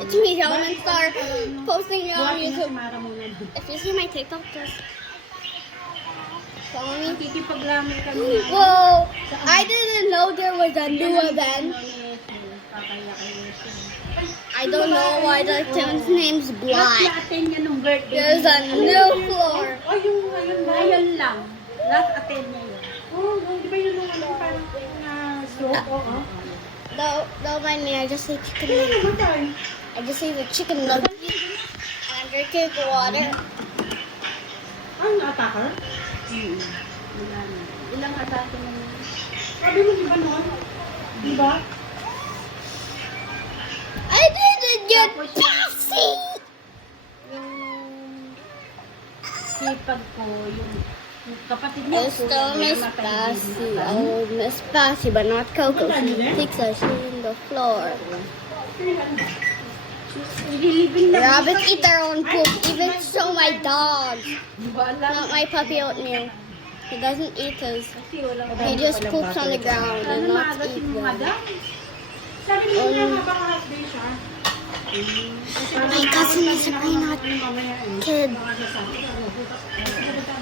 It's me, John, and start posting it on YouTube. If you see my TikTok, just follow me. Whoa! I didn't know there was a new event. I don't know why the team's name's Black. There's a new floor. Oh, yung ngayon lang. Last attend niya yun. Oh, di ba yun yung parang slope? Oo. Don't mind me, I just say chicken nuggets. I just say the chicken nuggets. And I'm drinking water. Ano, attacker? Ilang atake na yun? Sabi mo, di ba nun? Di ba? I didn't get passy! Yung sipag ko, yung kapatid niya po. Still Miss Passy. Oh, Miss Passy, but not Coco. She thinks I see in the floor. Rabbits eat their own poop, even so my dog. Not my puppy Oatmeal. He doesn't eat his. He just poops on the ground and not eat them. Sabi niya nga habang half day siya. My cousin is a peanut kid.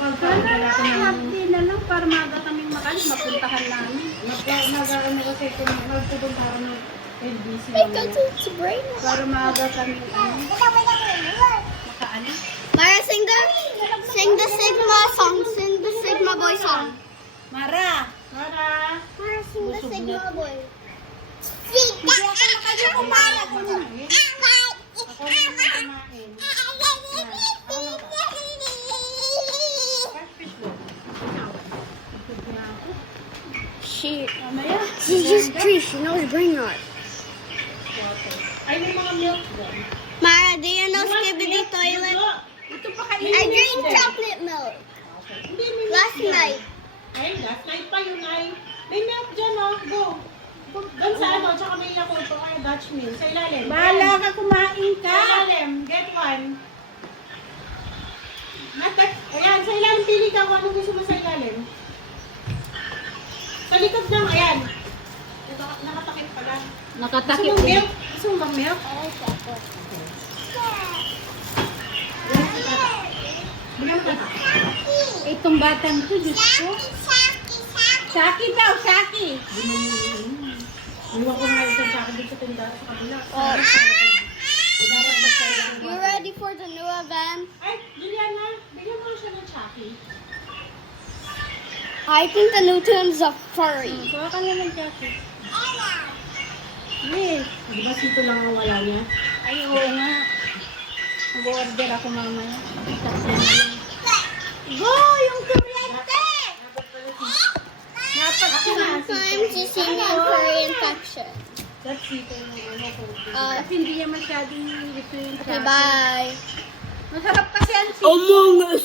Sana happy na lang para maaga kaming makalis, mapuntahan namin. Mag-ano kasi kung magpupunta ka ng LBC. My cousin's brain. Para maaga kaming makaano. Mara, sing the Sigma song. Sing the Sigma Boy song. Mara! Mara! Mara, sing the Sigma Boy. Ako na kumain. She's just tree. She knows brain rot. Ay, may mga milk doon. Mara, do you know Skibidi Toilet? Ito pa I drank chocolate milk Hindi, may milk last dyan. night. Ay, last night pa yun ay. May milk dyan, oh. Go. Doon sa ano, tsaka may Yakulto ay Dutch milk. Sa ilalim. Bahala ka, kumain ka! Sa ilalim, get one. Ayan, sa ilalim, pili ka kung anong gusto mo sa ilalim. Sa likod lang, ayan. Nakatakip pala. Nakatakip Gusto mo din. milk? Gusto mo bang milk? Bigyan mo ka. Itong batang to, Diyos ko. Saki daw, Saki! Iwan ko nga isang sa akin dito sa tindahan sa kabila. You ready for the new event? Ay, Juliana, bigyan mo siya ng Chucky. I think the new tune's a furry. Kuha ka naman, Saki. Yes. Di ba sito lang ang wala niya? Ay, oo nga. Mag-order ako mamaya. Saki na lang. Go! Yung kuryente! Sometimes you see me in furry infection. That's sito yung ano ko. Kasi hindi niya masyadong ito yung Okay, bye. Masarap kasi ang Among Us.